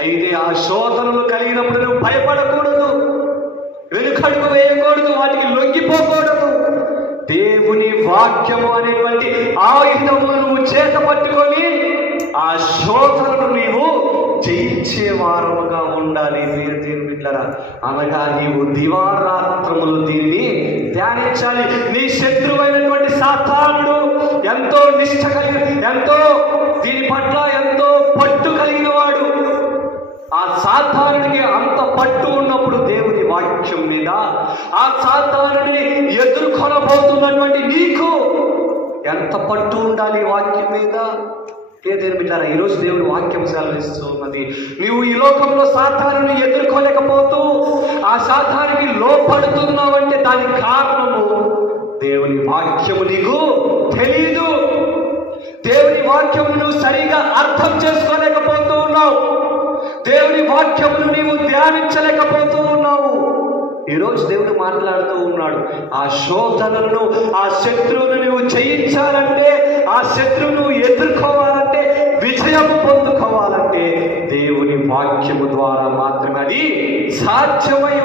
అయితే ఆ శోధనలు కలిగినప్పుడు నువ్వు భయపడకూడదు, వెనుకడుగు వేయకూడదు, వాటికి లొంగిపోకూడదు. దేవుని వాక్యము అనేటువంటి ఆయుధము నువ్వు చేత పట్టుకొని ఆ శోధనను నీవు జయించే వారముగా ఉండాలి. మీరు దీని బిడ్డరా, అనగా నీవు దివారాత్రములు దీన్ని ధ్యానించాలి. నీ శత్రువైనటువంటి సాతానుడు ఎంతో నిష్ఠ కలిగిన, ఎంతో దీని పట్ల ఎంతో పట్టు కలిగిన వాడు. ఆ సాతానుడికి అంత పట్టు ఉన్నప్పుడు దేవుని వాక్యం మీద ఆ సాతానుడిని ఎదుర్కొనబోతున్నటువంటి నీకు ఎంత పట్టు ఉండాలి వాక్యం మీద? ఏదేమి బిడ్డారా, ఈరోజు దేవుడు వాక్యం సెలవిస్తూ ఉన్నది. నీవు ఈ లోకంలో సాతానుని ఎదుర్కోలేకపోతూ ఆ సాతానికి లోపడుతున్నావంటే దానికి కారణము దేవుని వాక్యము నీకు తెలీదు. దేవుని వాక్యమును నువ్వు సరిగా అర్థం చేసుకోలేకపోతూ ఉన్నావు. దేవుని వాక్యమును నీవు ధ్యానించలేకపోతూ ఉన్నావు. ఈరోజు దేవుడు మాట్లాడుతూ ఉన్నాడు. ఆ శోధనను, ఆ శత్రువును నువ్వు జయించాలంటే, ఆ శత్రువును ఎదుర్కోవాలంటే, విజయము పొందుకోవాలంటే దేవుని వాక్యము ద్వారా మాత్రమే అది సాధ్యమై